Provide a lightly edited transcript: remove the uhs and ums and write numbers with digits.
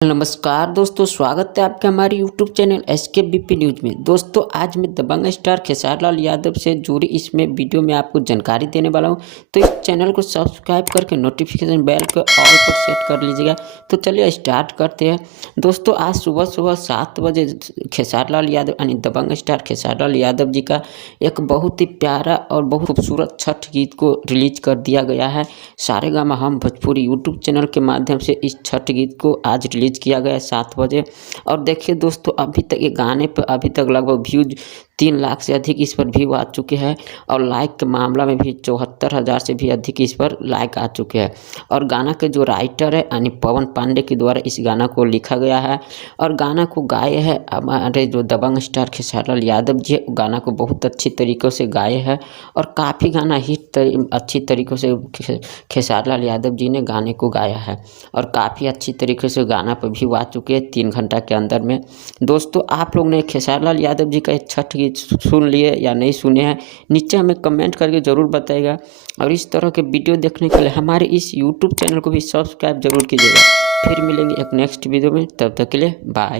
नमस्कार दोस्तों, स्वागत है आपके हमारे यूट्यूब चैनल SKBP न्यूज़ में। दोस्तों आज मैं दबंग स्टार खेसारी लाल यादव से जुड़ी इसमें वीडियो में आपको जानकारी देने वाला हूं, तो इस चैनल को सब्सक्राइब करके नोटिफिकेशन बेल को ऑल पर सेट कर लीजिएगा। तो चलिए स्टार्ट करते हैं। दोस्तों आज सुबह सुबह 7 बजे खेसारी लाल यादव यानी दबंग स्टार खेसारी लाल यादव जी का एक बहुत ही प्यारा और बहुत खूबसूरत छठ गीत को रिलीज कर दिया गया है। सारेगामा हम भोजपुरी यूट्यूब चैनल के माध्यम से इस छठ गीत को आज रिलीज किया गया है 7 बजे। और देखिए दोस्तों, अभी तक ये गाने पर अभी तक लगभग व्यूज 3 लाख से अधिक इस पर व्यू आ चुके हैं और लाइक के मामला में भी 74,000 से भी अधिक इस पर लाइक आ चुके हैं। और गाना के जो राइटर है यानी पवन पांडे के द्वारा इस गाना को लिखा गया है और गाना को गाए हैं हमारे जो दबंग स्टार खेसारी लाल यादव जी, गाना को बहुत अच्छी तरीक़ों से गाए हैं और काफ़ी गाना हिट अच्छी तरीक़ों से खेसारी लाल यादव जी ने गाने को गाया है और काफ़ी अच्छी तरीके से गाना पर व्यू आ चुके हैं 3 घंटा के अंदर में। दोस्तों आप लोग ने खेसारी लाल यादव जी का एक छठ गीत सुन लिए या नहीं सुने हैं, नीचे हमें कमेंट करके ज़रूर बताइएगा। और इस तरह के वीडियो देखने के लिए हमारे इस यूट्यूब चैनल को भी सब्सक्राइब जरूर कीजिएगा। फिर मिलेंगे एक नेक्स्ट वीडियो में, तब तक के लिए बाय।